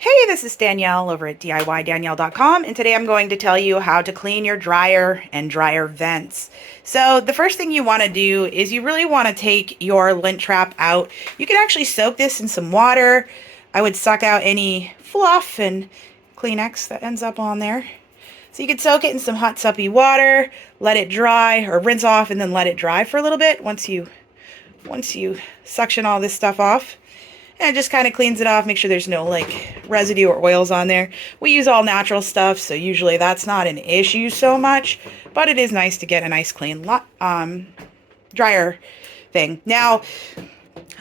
Hey, this is Danielle over at DIYDanielle.com, and today I'm going to tell you how to clean your dryer and dryer vents. So the first thing you want to do is you really want to take your lint trap out. You can actually soak this in some water. I would suck out any fluff and Kleenex that ends up on there. So you could soak it in some hot suppy water, let it dry, or rinse off and then let it dry for a little bit once you suction all this stuff off. And it just kind of cleans it off, make sure there's no like residue or oils on there. We use all natural stuff, so usually that's not an issue so much, but it is nice to get a nice clean dryer thing. Now,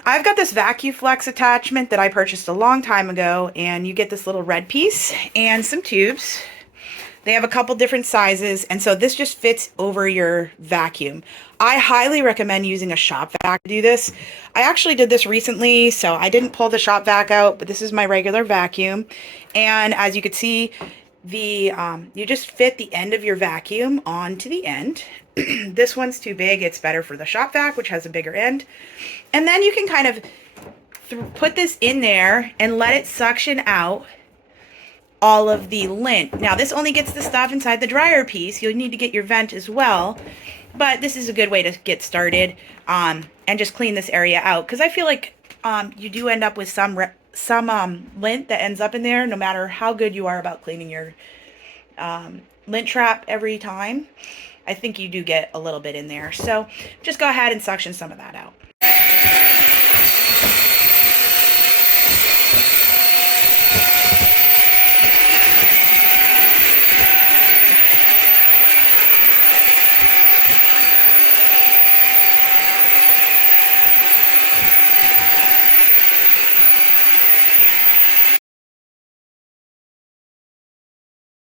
I've got this VacuFlex attachment that I purchased a long time ago, and you get this little red piece and some tubes. They have a couple different sizes, and so this just fits over your vacuum. I highly recommend using a shop vac to do this. I actually did this recently, so I didn't pull the shop vac out, but this is my regular vacuum. And as you can see, you just fit the end of your vacuum onto the end. This one's too big. It's better for the shop vac, which has a bigger end. And then you can kind of put this in there and let it suction out all of the lint. Now this only gets the stuff inside the dryer piece. You'll need to get your vent as well, but this is a good way to get started and just clean this area out, because I feel like you do end up with some lint that ends up in there no matter how good you are about cleaning your lint trap every time. I think you do get a little bit in there, so just go ahead and suction some of that out.